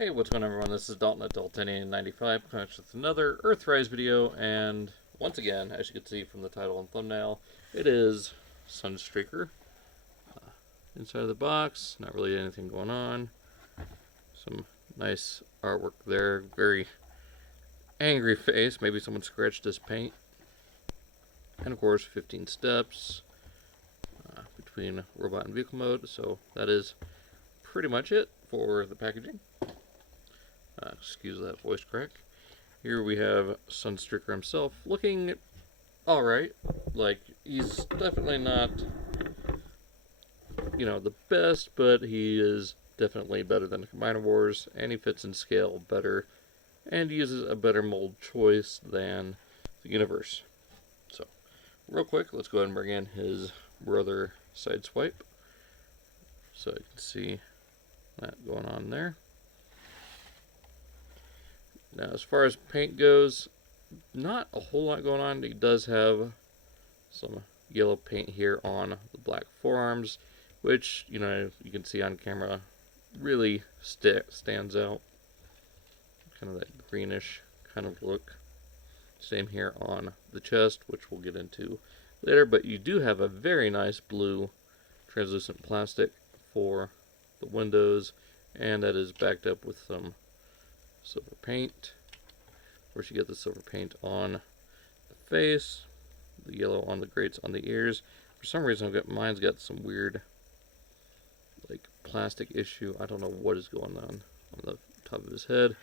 Hey, what's going on, everyone? This is Dalton at Dalton1095, coming with another Earthrise video, and once again, as you can see from the title and thumbnail, it is Sunstreaker. Inside of the box, not really anything going on. Some nice artwork there, very angry face, maybe someone scratched his paint. And of course, 15 steps between robot and vehicle mode, so that is pretty much it for the packaging. Excuse that voice crack. Here we have Sunstreaker himself, looking alright. Like, he's definitely not, the best, but he is definitely better than the Combiner Wars, and he fits in scale better, and uses a better mold choice than the Universe. So, real quick, let's go ahead and bring in his brother Sideswipe, so you can see that going on there. Now, as far as paint goes, not a whole lot going on. He does have some yellow paint here on the black forearms, which, you can see on camera really stands out. Kind of that greenish kind of look. Same here on the chest, which we'll get into later, but you do have a very nice blue translucent plastic for the windows, and that is backed up with some silver paint. Of course, you get the silver paint on the face, the yellow on the grates on the ears. For some reason, mine's got some weird, like, plastic issue. I don't know what is going on the top of his head.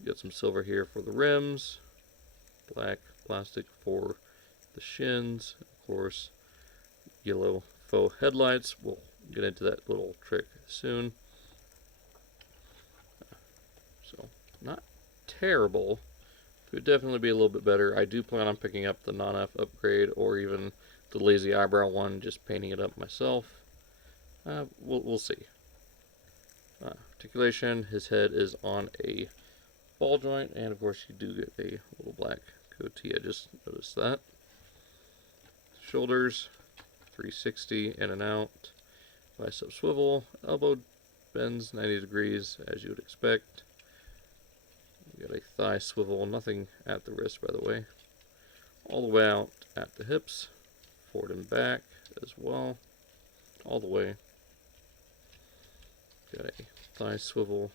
You got some silver here for the rims, black plastic for the shins, of course, yellow faux headlights. We'll get into that little trick soon. So, not terrible. Could definitely be a little bit better. I do plan on picking up the non-F upgrade, or even the lazy eyebrow one, just painting it up myself. We'll see. Articulation, his head is on a ball joint, and of course you do get a little black goatee. I just noticed that. Shoulders, 360 in and out. Bicep swivel, elbow bends 90 degrees as you would expect. You got a thigh swivel, nothing at the wrist, by the way. All the way out at the hips, forward and back as well, all the way. Got a thigh swivel.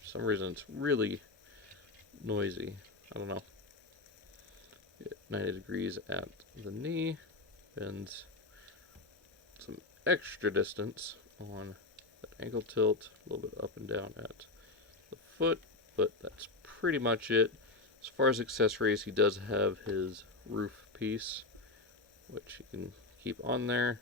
For some reason, it's really noisy. I don't know. Get 90 degrees at the knee, bends some extra distance on that ankle tilt, a little bit up and down at the foot, but that's pretty much it. As far as accessories, he does have his roof piece, which you can keep on there,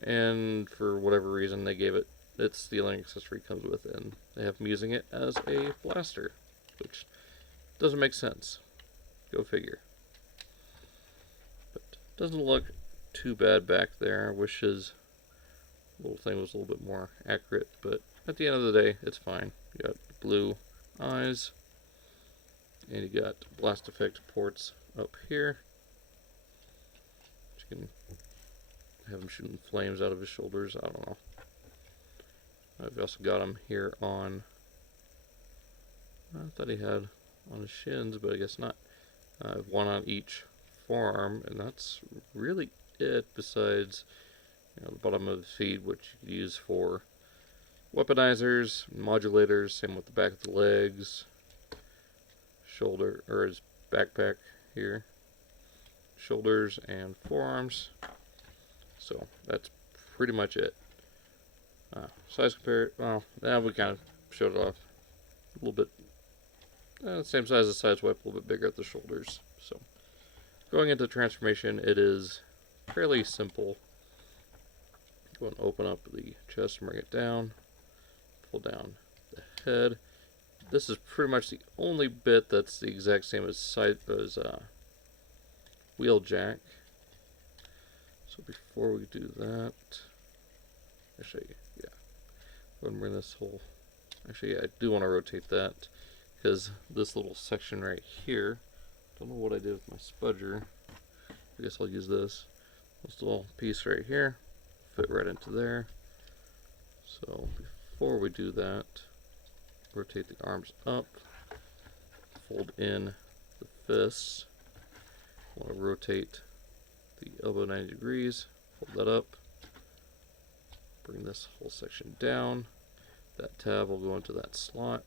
and for whatever reason they gave it, it's the only accessory it comes with, and they have him using it as a blaster, which doesn't make sense. Go figure. But doesn't look too bad back there. I wish his little thing was a little bit more accurate, but at the end of the day, it's fine. You got blue eyes, and you got blast effect ports up here. You can have him shooting flames out of his shoulders. I don't know. I've also got him here on, I thought he had on his shins, but I guess not. I have one on each forearm, and that's really it, besides the bottom of his feet, which you could use for weaponizers, modulators, same with the back of the legs, shoulder, or his backpack here, shoulders and forearms. So that's pretty much it. Size compare, well, now we kind of showed it off a little bit. Same size as Sideswipe, a little bit bigger at the shoulders. So going into transformation, it is fairly simple. Go and open up the chest and bring it down. Pull down the head. This is pretty much the only bit that's the exact same as wheel jack. So before we do that, actually, yeah, go ahead and bring this whole. Actually, yeah, I do want to rotate that, because this little section right here. Don't know what I did with my spudger. I guess I'll use this. This little piece right here, fit right into there. So before we do that, rotate the arms up, fold in the fists. Want to rotate the elbow 90 degrees, fold that up, bring this whole section down. That tab will go into that slot.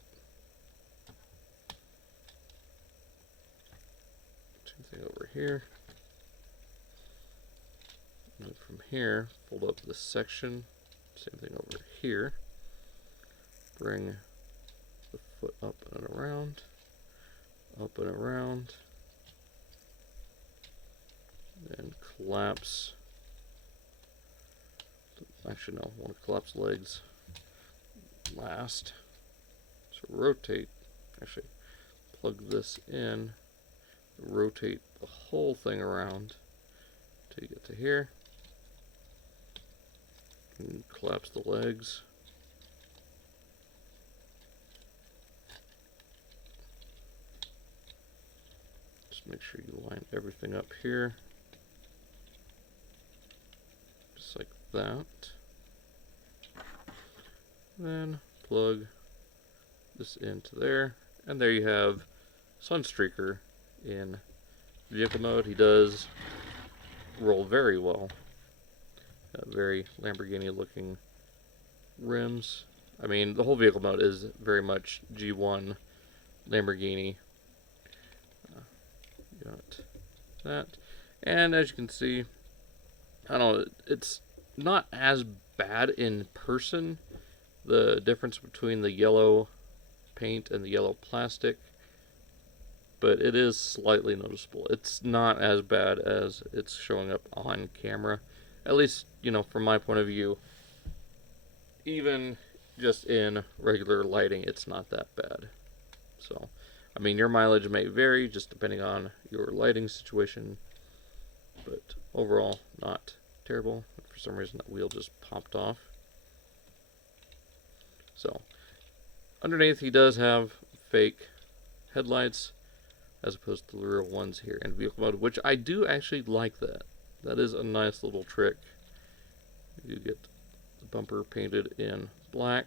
Same thing over here. And from here, fold up this section. Same thing over here. Bring the foot up and around, up and around. Then collapse. Actually, no, I want to collapse legs last. So rotate. Actually, plug this in. Rotate the whole thing around till you get to here. And collapse the legs. Just make sure you line everything up here. Just like that. Then plug this into there. And there you have Sunstreaker in vehicle mode. He does roll very well. Very Lamborghini looking rims. I mean, the whole vehicle mode is very much G1 Lamborghini. Got that. And as you can see, I don't know, it's not as bad in person. The difference between the yellow paint and the yellow plastic, but it is slightly noticeable. It's not as bad as it's showing up on camera. At least, you know, from my point of view, even just in regular lighting, it's not that bad. So, I mean, your mileage may vary just depending on your lighting situation, but overall, not terrible. For some reason, that wheel just popped off. So, underneath, he does have fake headlights as opposed to the real ones here in vehicle mode, which I do actually like that. That is a nice little trick. You get the bumper painted in black.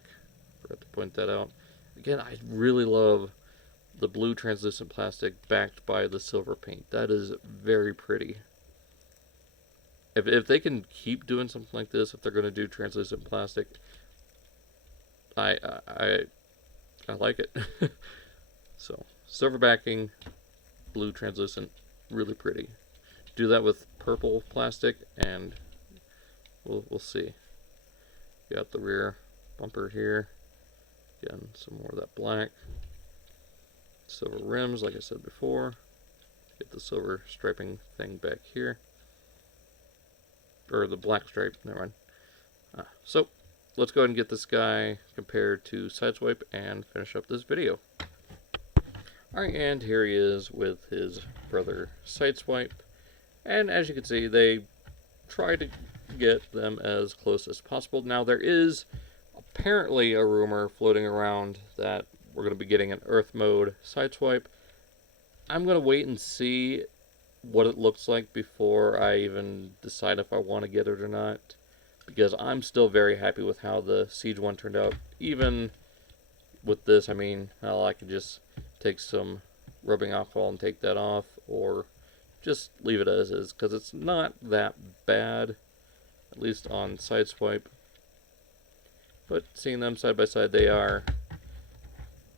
Forgot to point that out. Again, I really love the blue translucent plastic backed by the silver paint. That is very pretty. If they can keep doing something like this, if they're going to do translucent plastic, I like it. So, silver backing, blue translucent, really pretty. Do that with purple plastic and we'll see. Got the rear bumper here. Again, some more of that black. Silver rims, like I said before. Get the silver striping thing back here. Or the black stripe, never mind. So, let's go ahead and get this guy compared to Sideswipe and finish up this video. Alright, and here he is with his brother Sideswipe. And as you can see, they try to get them as close as possible. Now, there is apparently a rumor floating around that we're going to be getting an Earth mode Sideswipe. I'm going to wait and see what it looks like before I even decide if I want to get it or not. Because I'm still very happy with how the Siege one turned out. Even with this, I mean, hell, I could just take some rubbing alcohol and take that off, or just leave it as is, because it's not that bad, at least on Sideswipe. But seeing them side by side, they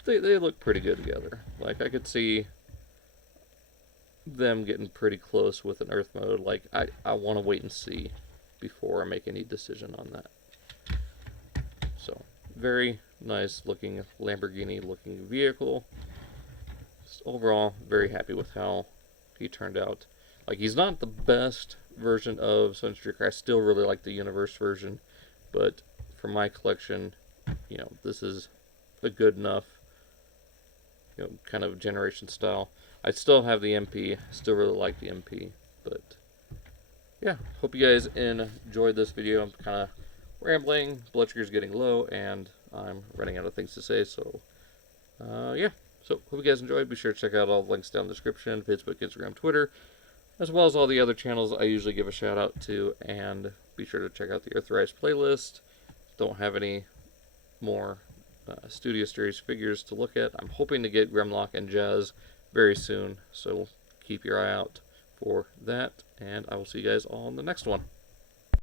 look pretty good together. Like, I could see them getting pretty close with an Earth mode. Like, I want to wait and see before I make any decision on that. So, very nice looking Lamborghini looking vehicle. Just overall, very happy with how he turned out. Like, he's not the best version of Sunstreaker. I still really like the Universe version, but for my collection, you know, this is a good enough, you know, kind of generation style. I still have the MP, still really like the MP, but yeah, hope you guys enjoyed this video. I'm kind of rambling, blood sugar's getting low, and I'm running out of things to say, so yeah. So, hope you guys enjoyed. Be sure to check out all the links down in the description, Facebook, Instagram, Twitter, as well as all the other channels I usually give a shout out to, and be sure to check out the Earthrise playlist. Don't have any more Studio Series figures to look at. I'm hoping to get Grimlock and Jazz very soon, so keep your eye out for that, and I will see you guys all in the next one.